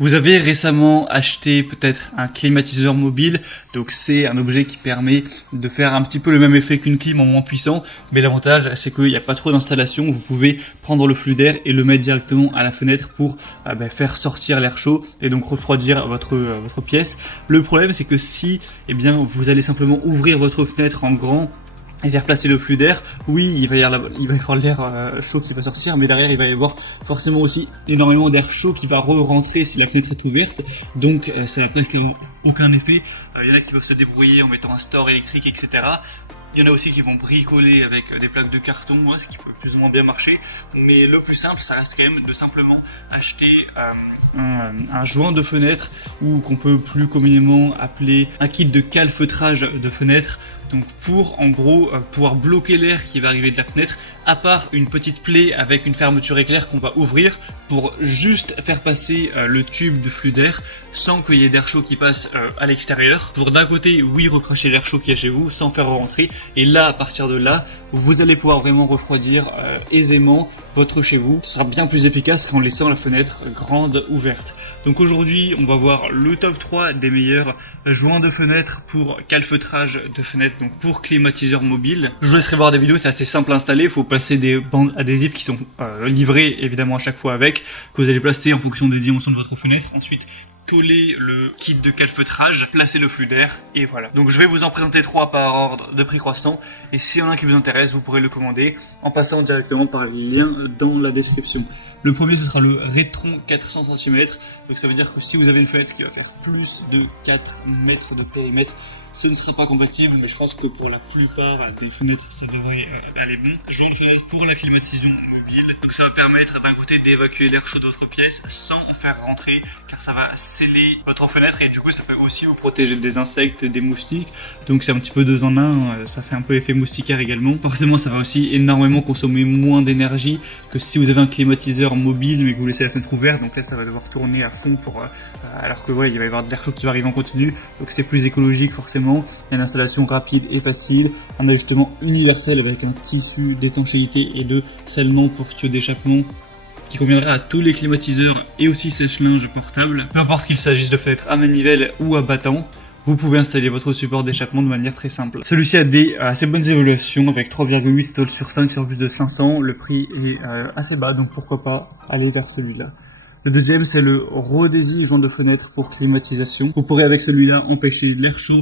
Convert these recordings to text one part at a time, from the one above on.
Vous avez récemment acheté peut-être un climatiseur mobile, donc c'est un objet qui permet de faire un petit peu le même effet qu'une clim en moins puissant, mais l'avantage c'est qu'il n'y a pas trop d'installation, vous pouvez prendre le flux d'air et le mettre directement à la fenêtre pour faire sortir l'air chaud et donc refroidir votre pièce. Le problème c'est que si vous allez simplement ouvrir votre fenêtre en grand et faire placer le flux d'air, oui, il va y avoir l'air chaud qui va sortir, mais derrière il va y avoir forcément aussi énormément d'air chaud qui va re-rentrer si la fenêtre est ouverte, donc ça n'a presque aucun effet. Il y en a qui peuvent se débrouiller en mettant un store électrique, etc. Il y en a aussi qui vont bricoler avec des plaques de carton, ce qui peut plus ou moins bien marcher, mais le plus simple, ça reste quand même de simplement acheter un joint de fenêtre, ou qu'on peut plus communément appeler un kit de calfeutrage de fenêtre. Donc pour en gros pouvoir bloquer l'air qui va arriver de la fenêtre, à part une petite plaie avec une fermeture éclair qu'on va ouvrir pour juste faire passer le tube de flux d'air sans qu'il y ait d'air chaud qui passe à l'extérieur. Pour d'un côté, oui, recracher l'air chaud qu'il y a chez vous sans faire rentrer, et là à partir de là, vous allez pouvoir vraiment refroidir aisément votre chez vous. Ce sera bien plus efficace qu'en laissant la fenêtre grande ouverte. Donc aujourd'hui, on va voir le top 3 des meilleurs joints de fenêtre pour calfeutrage de fenêtre, donc pour climatiseur mobile. Je vous laisserai voir des vidéos, c'est assez simple à installer. Il faut placer des bandes adhésives qui sont livrées évidemment à chaque fois avec, que vous allez placer en fonction des dimensions de votre fenêtre. Ensuite, coller le kit de calfeutrage, placer le flux d'air, et voilà. Donc je vais vous en présenter 3 par ordre de prix croissant, et s'il y en a un qui vous intéresse, vous pourrez le commander en passant directement par le lien dans la description. Le premier, ce sera le Rétron 400 cm, donc ça veut dire que si vous avez une fenêtre qui va faire plus de 4 mètres de périmètre, ce ne sera pas compatible, mais je pense que pour la plupart des fenêtres, ça devrait aller bon. Joint de fenêtre pour la climatisation mobile, donc ça va permettre d'un côté d'évacuer l'air chaud de votre pièce sans faire rentrer, car ça va sceller votre fenêtre, et du coup ça peut aussi vous protéger des insectes, des moustiques, donc c'est un petit peu 2 en 1, ça fait un peu effet moustiquaire également. Forcément ça va aussi énormément consommer moins d'énergie que si vous avez un climatiseur mobile mais que vous laissez la fenêtre ouverte, donc là ça va devoir tourner à fond pour alors que voilà, il va y avoir de l'air chaud qui va arriver en continu, donc c'est plus écologique forcément. Il y a une installation rapide et facile, un ajustement universel avec un tissu d'étanchéité et de scellement pour tuyaux d'échappement qui conviendra à tous les climatiseurs et aussi sèche-linge portable. Peu importe qu'il s'agisse de fenêtres à manivelle ou à battant, vous pouvez installer votre support d'échappement de manière très simple. Celui-ci a des assez bonnes évaluations avec 3,8 étoiles sur 5 sur plus de 500. Le prix est assez bas, donc pourquoi pas aller vers celui-là. Le deuxième, c'est le Rodesi joint de fenêtre pour climatisation. Vous pourrez avec celui-là empêcher l'air chaud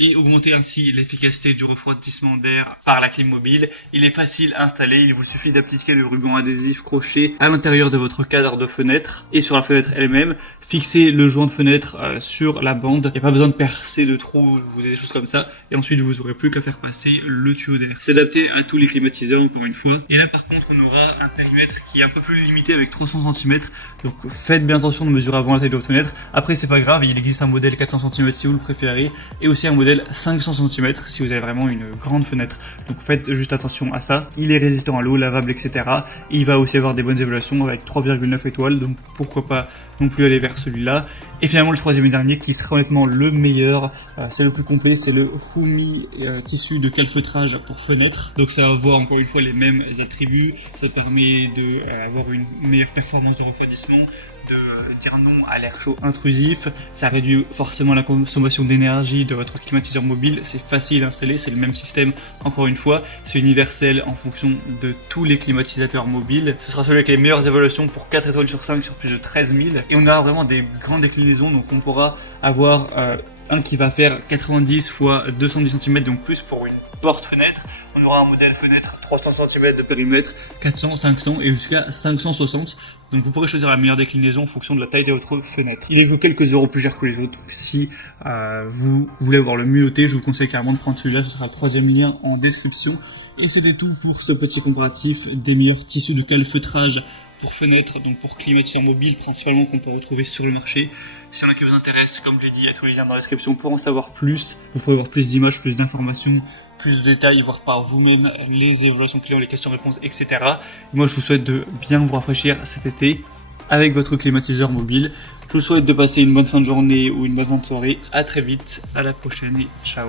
et augmenter ainsi l'efficacité du refroidissement d'air par la clim mobile. Il est facile à installer, il vous suffit d'appliquer le ruban adhésif crochet à l'intérieur de votre cadre de fenêtre et sur la fenêtre elle-même. Fixez le joint de fenêtre sur la bande, il n'y a pas besoin de percer de trous ou des choses comme ça, et ensuite vous n'aurez plus qu'à faire passer le tuyau d'air. C'est adapté à tous les climatiseurs encore une fois. Et là par contre on aura un périmètre qui est un peu plus limité avec 300 cm, donc faites bien attention de mesurer avant la taille de votre fenêtre. Après c'est pas grave, il existe un modèle 400 cm si vous le préférez, et aussi un modèle 500 cm si vous avez vraiment une grande fenêtre. Donc faites juste attention à ça. Il est résistant à l'eau, lavable, etc. Et il va aussi avoir des bonnes évaluations avec 3,9 étoiles, donc pourquoi pas non plus aller vers celui-là. Et finalement le troisième et dernier qui sera honnêtement le meilleur, c'est le plus complet, c'est le Humi tissu de calfeutrage pour fenêtre. Donc ça va avoir encore une fois les mêmes attributs, ça permet d'avoir une meilleure performance de refroidissement, de dire non à l'air chaud intrusif, ça réduit forcément la consommation d'énergie de votre climatiseur mobile, c'est facile à installer, c'est le même système encore une fois, c'est universel en fonction de tous les climatisateurs mobiles. Ce sera celui avec les meilleures évaluations pour 4 étoiles sur 5 sur plus de 13 000, et on aura vraiment des grandes déclinaisons, donc on pourra avoir un qui va faire 90 x 210 cm, donc plus pour une porte-fenêtre. On aura un modèle fenêtre 300 cm de périmètre, 400, 500 et jusqu'à 560. Donc vous pourrez choisir la meilleure déclinaison en fonction de la taille de votre fenêtre. Il est que quelques euros plus cher que les autres. Donc si vous voulez avoir le mieux noté, je vous conseille clairement de prendre celui-là. Ce sera le troisième lien en description. Et c'était tout pour ce petit comparatif des meilleurs tissus de calfeutrage pour fenêtres, donc pour climatiseur mobile principalement, qu'on peut retrouver sur le marché. S'il y en a qui vous intéressent, comme j'ai dit, il y a tous les liens dans la description pour en savoir plus. Vous pourrez voir plus d'images, plus d'informations, plus de détails, voir par vous-même les évaluations clients, les questions-réponses, etc. Moi, je vous souhaite de bien vous rafraîchir cet été avec votre climatiseur mobile. Je vous souhaite de passer une bonne fin de journée ou une bonne fin de soirée. À très vite, à la prochaine et ciao.